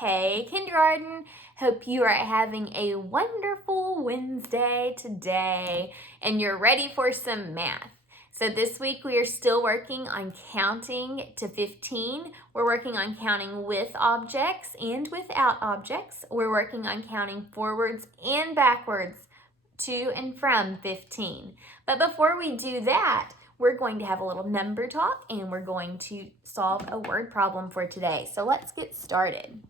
Hey, kindergarten. Hope you are having a wonderful Wednesday today and you're ready for some math. So this week we are still working on counting to 15. We're working on counting with objects and without objects. We're working on counting forwards and backwards to and from 15. But before we do that, we're going to have a little number talk and we're going to solve a word problem for today. So let's get started.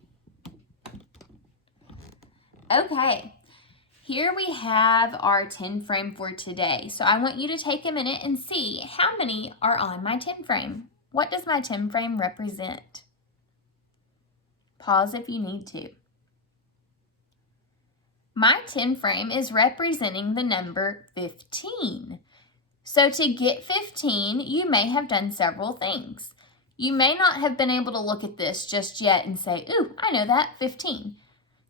Okay, here we have our 10 frame for today. So I want you to take a minute and see how many are on my 10 frame. What does my 10 frame represent? Pause if you need to. My 10 frame is representing the number 15. So to get 15, you may have done several things. You may not have been able to look at this just yet and say, ooh, I know that, 15.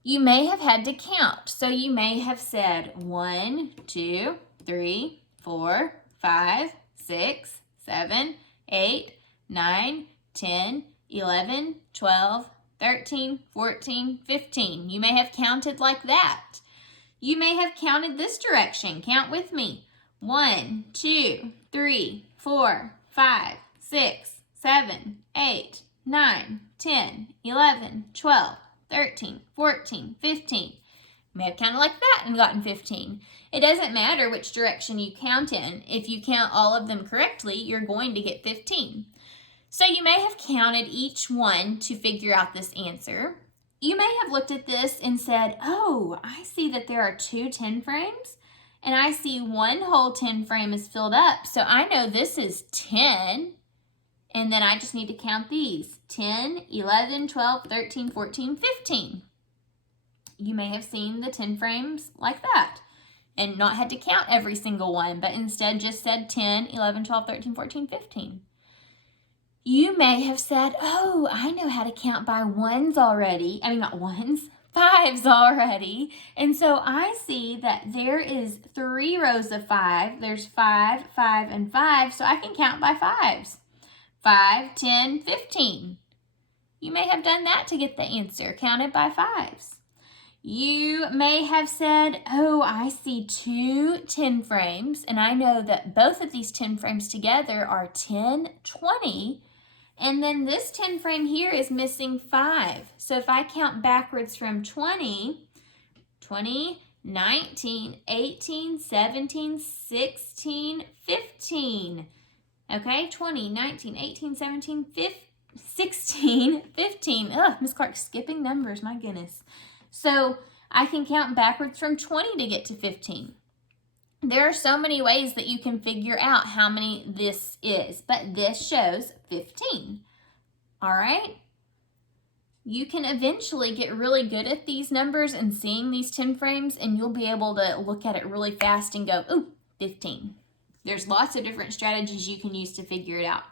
You may have had to count. So you may have said 1, 2, 3, 4, 5, 6, 7, 8, 9, 10, 11, 12, 13, 14, 15. You may have counted like that. You may have counted this direction. Count with me. 1, 2, 3, 4, 5, 6, 7, 8, 9, 10, 11, 12, 13, 14, 15. You may have counted like that and gotten 15. It doesn't matter which direction you count in. If you count all of them correctly, you're going to get 15. So you may have counted each one to figure out this answer. You may have looked at this and said, oh, I see that there are 2 10 frames and I see one whole 10 frame is filled up. So I know this is 10. And then I just need to count these, 10, 11, 12, 13, 14, 15. You may have seen the 10 frames like that and not had to count every single one, but instead just said 10, 11, 12, 13, 14, 15. You may have said, oh, I know how to count by ones already. I mean, not ones, fives already. And so I see that there is 3 rows of 5. There's 5, 5, and 5, so I can count by fives. 5, 10, 15. You may have done that to get the answer, counted by fives. You may have said, oh, I see 2 10 frames, and I know that both of these 10 frames together are 10, 20, and then this 10 frame here is missing 5. So if I count backwards from 20, 19, 18, 17, 16, 15. Okay, 20, 19, 18, 17, 16, 15. Ugh, Miss Clark's skipping numbers, my goodness. So I can count backwards from 20 to get to 15. There are so many ways that you can figure out how many this is, but this shows 15. All right? You can eventually get really good at these numbers and seeing these 10 frames, and you'll be able to look at it really fast and go, ooh, 15. There's lots of different strategies you can use to figure it out.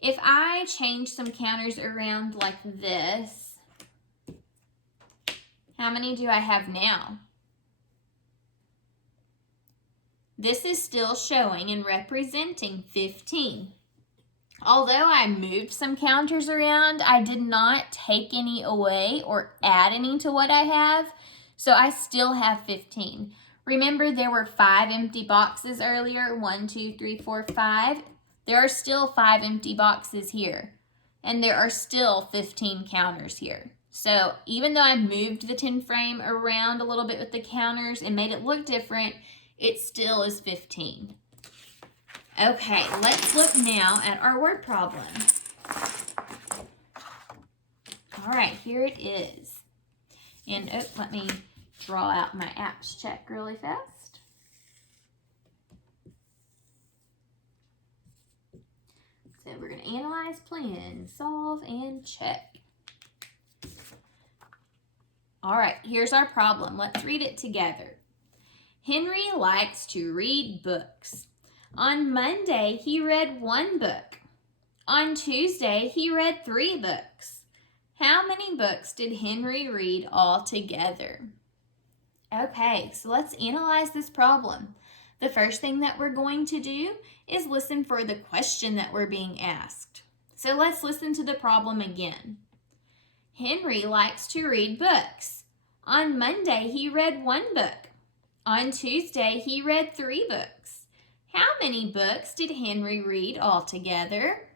If I change some counters around like this, how many do I have now? This is still showing and representing 15. Although I moved some counters around, I did not take any away or add any to what I have, so I still have 15. Remember, there were 5 empty boxes earlier. 1, 2, 3, 4, 5. There are still 5 empty boxes here. And there are still 15 counters here. So even though I moved the 10 frame around a little bit with the counters and made it look different, it still is 15. Okay, let's look now at our word problem. All right, here it is. And let me draw out my apps check really fast. So we're going to analyze, plan, solve, and check. All right, here's our problem. Let's read it together. Henry likes to read books. On Monday, he read 1 book. On Tuesday, he read 3 books. How many books did Henry read altogether? Okay, so let's analyze this problem. The first thing that we're going to do is listen for the question that we're being asked. So let's listen to the problem again. Henry likes to read books. On Monday, he read 1 book. On Tuesday, he read 3 books. How many books did Henry read altogether?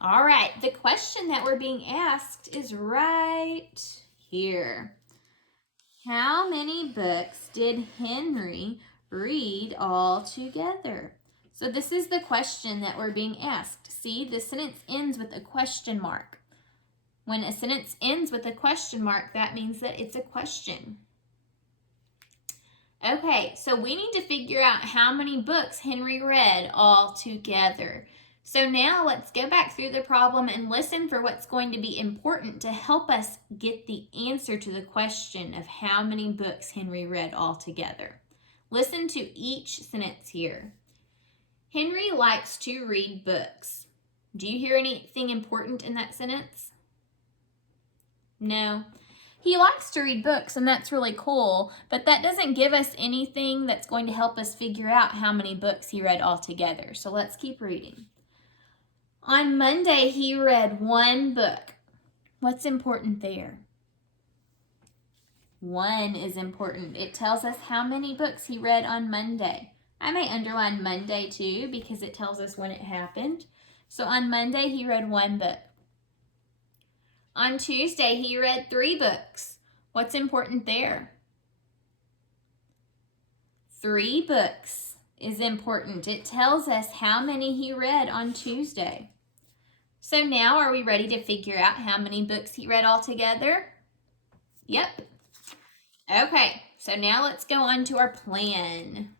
All right, the question that we're being asked is right here. How many books did Henry read altogether? So this is the question that we're being asked. See, the sentence ends with a question mark. When a sentence ends with a question mark, that means that it's a question. Okay, so we need to figure out how many books Henry read altogether. So now let's go back through the problem and listen for what's going to be important to help us get the answer to the question of how many books Henry read altogether. Listen to each sentence here. Henry likes to read books. Do you hear anything important in that sentence? No. He likes to read books, and that's really cool, but that doesn't give us anything that's going to help us figure out how many books he read altogether. So let's keep reading. On Monday, he read 1 book. What's important there? 1 is important. It tells us how many books he read on Monday. I may underline Monday too because it tells us when it happened. So on Monday, he read 1 book. On Tuesday, he read 3 books. What's important there? 3 books is important. It tells us how many he read on Tuesday. So now are we ready to figure out how many books he read altogether? Yep. Okay, so now let's go on to our plan.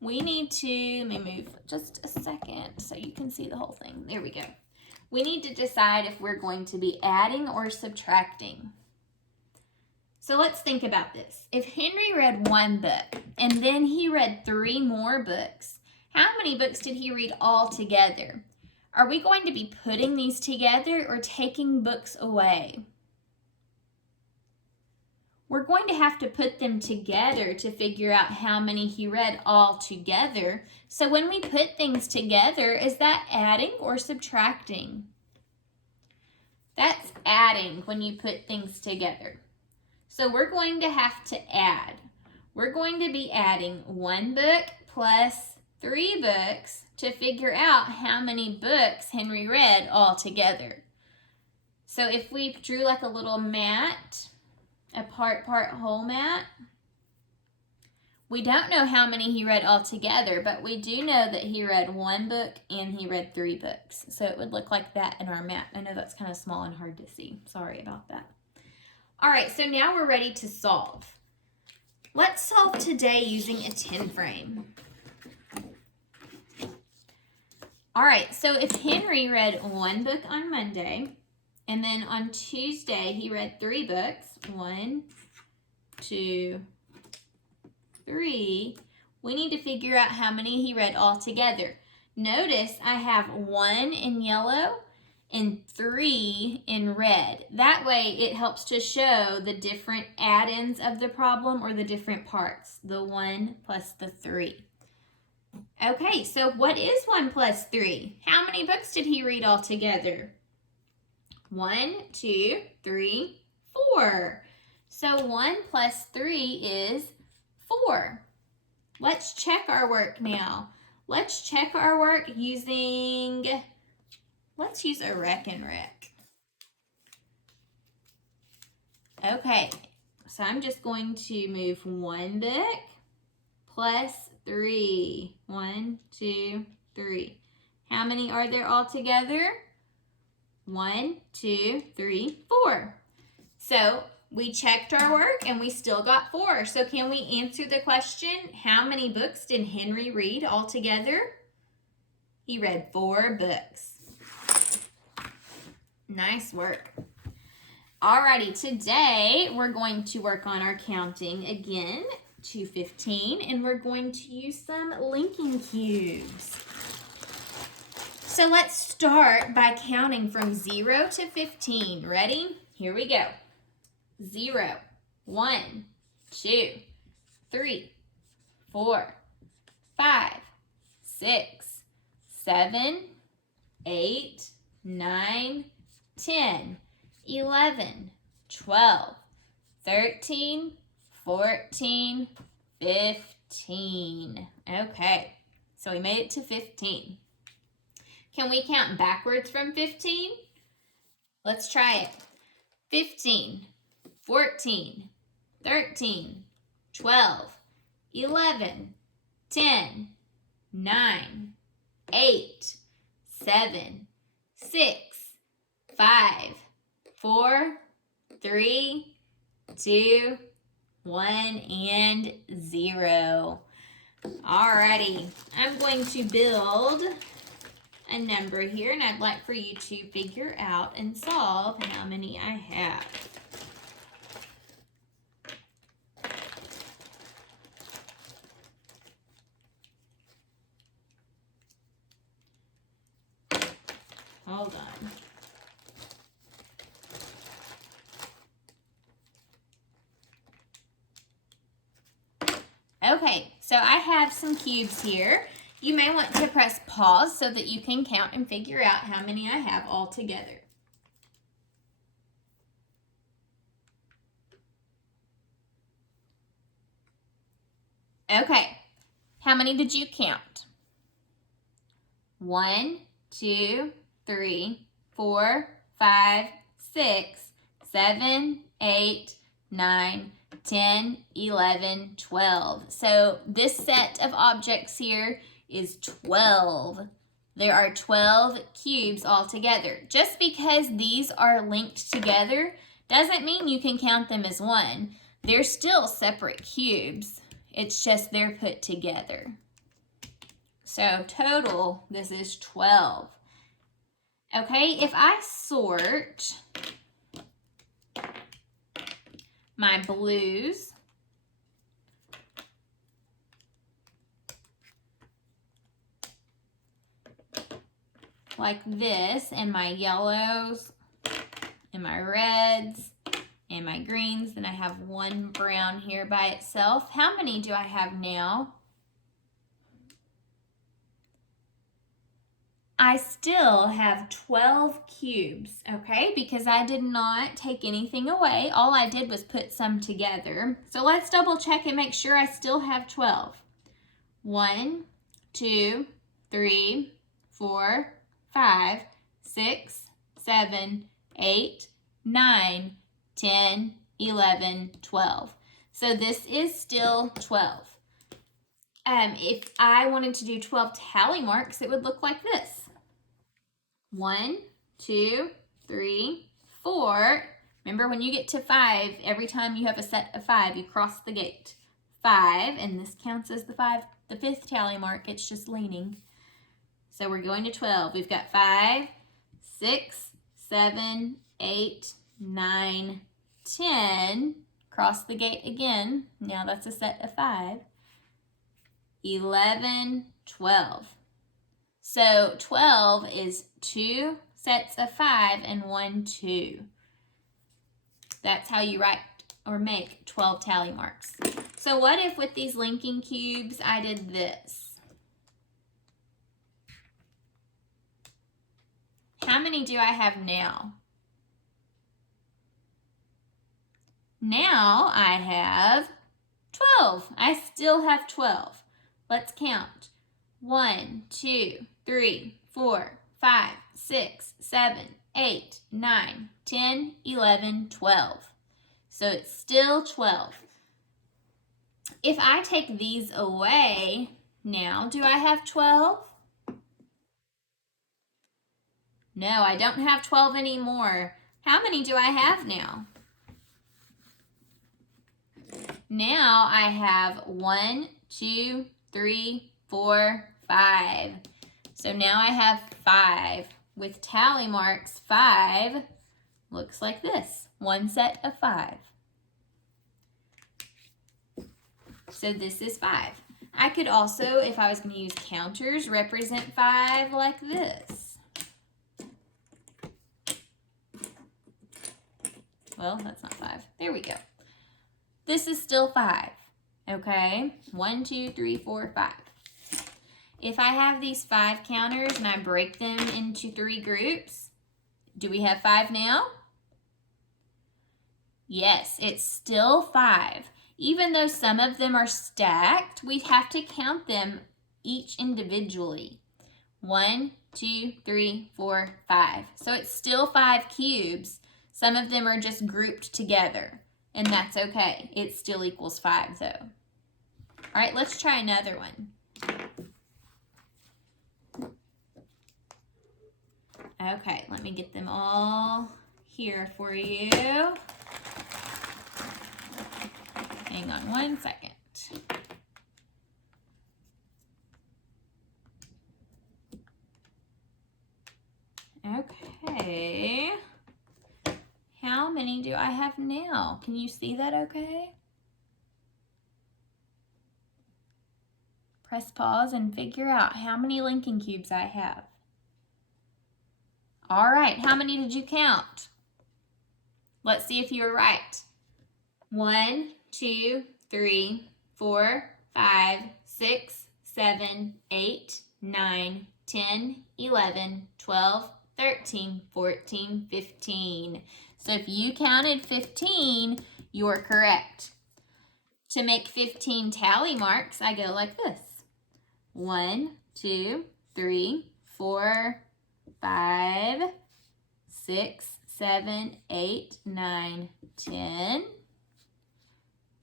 We need to, let me move just a second so you can see the whole thing. There we go. We need to decide if we're going to be adding or subtracting. So let's think about this. If Henry read 1 book and then he read 3 more books, how many books did he read all together? Are we going to be putting these together or taking books away? We're going to have to put them together to figure out how many he read all together. So when we put things together, is that adding or subtracting? That's adding when you put things together. So we're going to have to add. We're going to be adding 1 book plus 3 books to figure out how many books Henry read all together. So if we drew like a little mat, a part whole mat, we don't know how many he read altogether, but we do know that he read 1 book and he read 3 books. So it would look like that in our mat. I know that's kind of small and hard to see. Sorry about that. All right, so now we're ready to solve. Let's solve today using a 10 frame. All right, so if Henry read 1 book on Monday, and then on Tuesday he read 3 books, 1, 2, 3, we need to figure out how many he read all together. Notice I have 1 in yellow and 3 in red. That way it helps to show the different add-ins of the problem or the different parts, the 1 plus the 3. Okay, so what is 1 plus 3? How many books did he read all together? 1, 2, 3, 4. So 1 plus 3 is 4. Let's check our work now. Let's check our work using, let's use a Reck and Rec. Okay, so I'm just going to move 1 book plus 3. 1, 2, 3. How many are there all together? 1, 2, 3, 4. So we checked our work and we still got 4. So can we answer the question, how many books did Henry read altogether? He read 4 books. Nice work. Alrighty, today we're going to work on our counting again to 15, and we're going to use some linking cubes. So let's start by counting from 0 to 15. Ready? Here we go. 0, 1, 2, 3, 4, 5, 6, 7, 8, 9, 10, 11, 12, 13, 14, 15. Okay, so we made it to 15. Can we count backwards from 15? Let's try it. 15, 14, 13, 12, 11, 10, 9, 8, 7, 6, 5, 4, 3, 2, 1, and 0. Alrighty, I'm going to build a number here, and I'd like for you to figure out and solve how many I have. Hold on. Okay, so I have some cubes here. You may want to press pause so that you can count and figure out how many I have all together. Okay, how many did you count? 1, 2, 3, 4, 5, 6, 7, 8, 9, 10, 11, 12. So this set of objects here is 12. There are 12 cubes altogether. Just because these are linked together doesn't mean you can count them as one. They're still separate cubes. It's just they're put together. So total, this is 12. Okay, if I sort my blues like this, and my yellows, and my reds, and my greens, then I have one brown here by itself. How many do I have now? I still have 12 cubes, okay, because I did not take anything away. All I did was put some together. So let's double check and make sure I still have 12. 1, 2, 3, 4, 5, 6, 7, 8, 9, 10, 11, 12. So this is still 12. If I wanted to do 12 tally marks, it would look like this. 1, 2, 3, 4. Remember, when you get to 5, every time you have a set of 5, you cross the gate. 5, and this counts as the 5th tally mark. It's just leaning. So we're going to 12. We've got 5, 6, 7, 8, 9, 10. Cross the gate again. Now that's a set of 5. 11, 12. So 12 is 2 sets of 5 and 1, 2. That's how you write or make 12 tally marks. So what if with these linking cubes I did this? How many do I have now? Now I have 12. I still have 12. Let's count. 1, 2, 3, 4, 5, 6, 7, 8, 9, 10, 11, 12. So it's still 12. If I take these away now, do I have 12? No, I don't have 12 anymore. How many do I have now? Now I have 1, 2, 3, 4, 5. So now I have 5. With tally marks, 5 looks like this. One set of 5. So this is 5. I could also, if I was going to use counters, represent 5 like this. Well, that's not 5. There we go. This is still 5. Okay? 1, 2, 3, 4, 5. If I have these 5 counters and I break them into 3 groups, Do we have 5 now? Yes, it's still 5. Even though some of them are stacked, we have to count them each individually. 1, 2, 3, 4, 5. So it's still 5 cubes. Some of them are just grouped together, and that's okay. It still equals 5 though. All right, let's try another one. Okay, let me get them all here for you. Hang on one second. Okay. How many do I have now? Can you see that okay? Press pause and figure out how many Lincoln cubes I have. All right, how many did you count? Let's see if you were right. 1, 2, 3, 4, 5, 6, 7, 8, 9, 10, 11, 12, 13, 14, 15. So if you counted 15, you're correct. To make 15 tally marks, I go like this. 1, 2, 3, 4, 5, 6, 7, 8, 9, 10,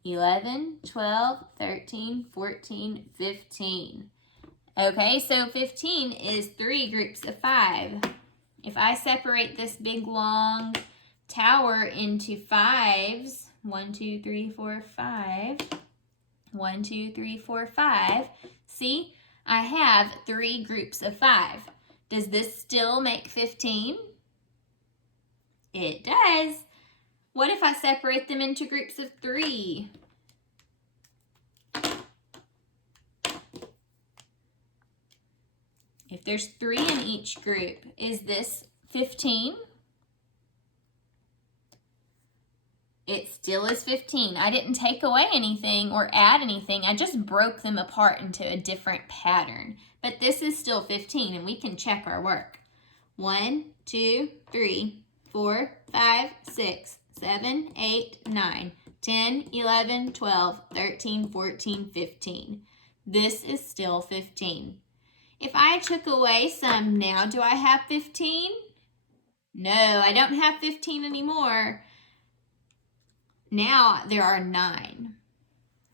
11, 12, 13, 14, 15. Okay, so 15 is 3 groups of 5. If I separate this big long tower into 5s, 1, 2, 3, 4, 5, 1, 2, 3, 4, 5, see, I have 3 groups of 5. Does this still make 15? It does. What if I separate them into groups of 3? If there's 3 in each group, is this 15? It still is 15. I didn't take away anything or add anything. I just broke them apart into a different pattern. But this is still 15, and we can check our work. 1, 2, 3, 4, 5, 6, 7, 8, 9, 10, 11, 12, 13, 14, 15. This is still 15. If I took away some now, do I have 15? No, I don't have 15 anymore. Now there are 9.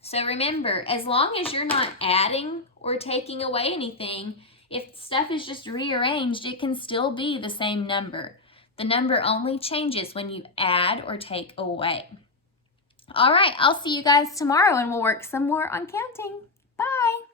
So remember, as long as you're not adding or taking away anything, if stuff is just rearranged, it can still be the same number. The number only changes when you add or take away. All right, I'll see you guys tomorrow and we'll work some more on counting. Bye.